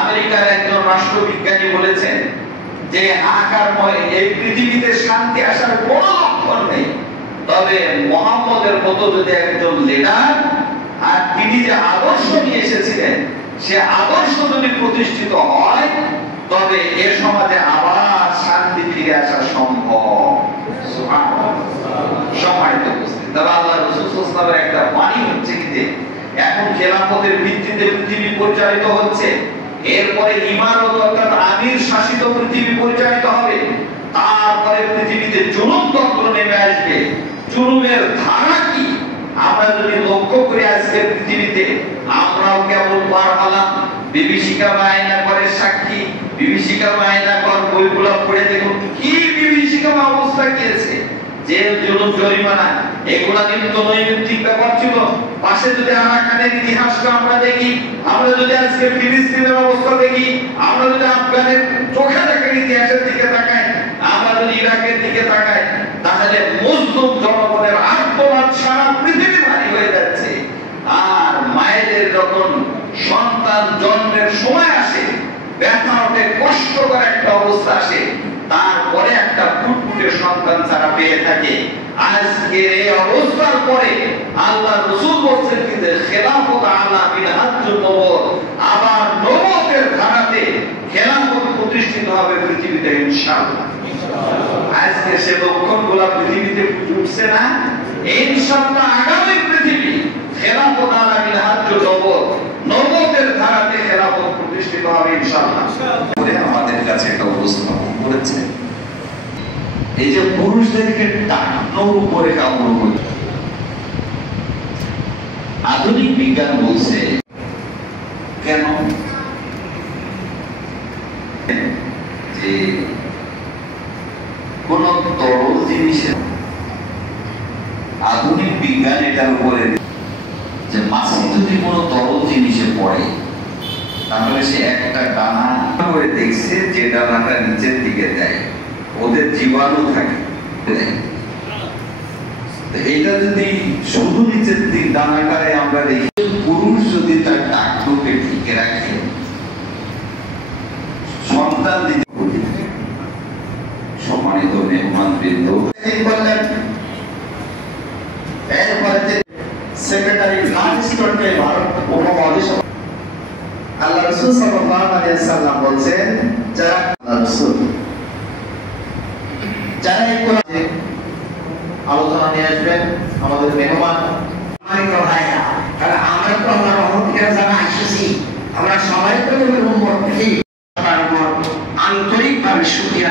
আমেরিকার একজন রাষ্ট্রবিজ্ঞানী বলেছেন যে হাহাকারময় এই পৃথিবীতে শান্তি আসার কোনো লক্ষণ নেই, তবে মুহাম্মদের মতো যদি একজন লিডার আর তিনি যে আদর্শ নিয়ে এসেছিলেন সে আদর্শ যদি প্রতিষ্ঠিত হয় তবে এ সমাজে আবার শান্তি ফিরে আসা সম্ভব। সম্মানিত উপস্থিতি, তবে আল্লাহ রাসূল সাল্লাল্লাহু আলাইহি ওয়াসাল্লামের একটা বাণী হচ্ছে কি এখন খেলাফতের ভিত্তিতে পৃথিবী পরিচালিত হচ্ছে, এরপরে ইমারত অর্থাৎ আমির শাসিত পৃথিবী পরিচালিত হবে, তারপরে পৃথিবীতে জুলুমতন্ত্র নেমে আসবে। জুলুমের ধারা কি আমরা যদি লক্ষ্য করি আজকে পৃথিবীতে আমরাও কেবল পার হলাম বিভীষিকা আয়না করে সাক্ষী, বিভীষিকা আয়না কর বইগুলো পড়ে দেখুন কি বিভীষিকা অবস্থা গিয়েছে, জেল জুলুম জরিমানা এগুলা কিন্তু নৈমিত্তিক ব্যাপার ছিল। পাশে যদি আরাকানের ইতিহাসটা আমরা দেখি, আমরা যদি আজকে ফিলিস্তিনের অবস্থা দেখি, আমরা যদি আফগানের চোখে দেখার ইতিহাসের দিকে তাকাই, আমরা যদি ইরাকের দিকে তাকাই, তাহলে মুসলিম জনগণের আত্মবাদ সারা পৃথিবী ভারী হয়ে যাচ্ছে। আর মায়েদের যখন সন্তান জন্মের সময় আসে, ব্যথা ওঠে, কষ্টকর একটা অবস্থা আসে, তারপরে একটা ফুটফুটে সন্তান তারা পেয়ে থাকে। আজকে এই অবস্থার পরে আল্লাহ রাসূল বলেছেন যে খেলাফত আলা মিনহাজুন নবুওত, আবার নবুওতের ধারাতে খেলাফত প্রতিষ্ঠিত হবে পৃথিবীতে ইনশাআল্লাহ। আজকে সে লক্ষণগুলো পৃথিবীতে উঠছে না, ইনশাআল্লাহ আগামী পৃথিবী খেলাফত আলা মিনহাজুন নবুওত, নবুওতের ধারাতে খেলাফত প্রতিষ্ঠিত হবে ইনশাআল্লাহ। আমাদের কাছে একটা উপস্থাপন করেছে এই যে পুরুষদেরকে টাকানোর উপরে কামড় করে। আধুনিক বিজ্ঞান বলছে কেন যে কোন তরল জিনিসের, আধুনিক বিজ্ঞান এটার উপরে যে মাছি যদি কোনো তরল জিনিসে পড়ে তাহলে সে একটা ডানা করে দেখছে যে ডানাটা নিচের দিকে দেয়, ওদের জীবাণু থাকে। এইটা যদি শুধু নিচের দিক ডানাটায় আমরা দেখি, পুরুষ যদি তার টাকটুকে ঢেকে রাখে সন্তান দিতে। সম্মানিত মেহমান বৃন্দ, বললেন এরপরে সেক্রেটারি লাজিস্ট্রেটকে ভারত উপমহাদেশ আল্লাহ রাসূল সাল্লাল্লাহু আলাইহি ওয়াসাল্লাম বলেন যারা আল্লাহ রাসূল যারা এই কোরআনে আলোচনা নিয়ে আসবেন আমাদের মেহমান ভাইরা, কারণ আমরা তো আল্লাহর রহমত থেকে যারা আসছি আমরা সবাই তো নবীর উম্মত, আন্তরিকভাবে শুকরিয়া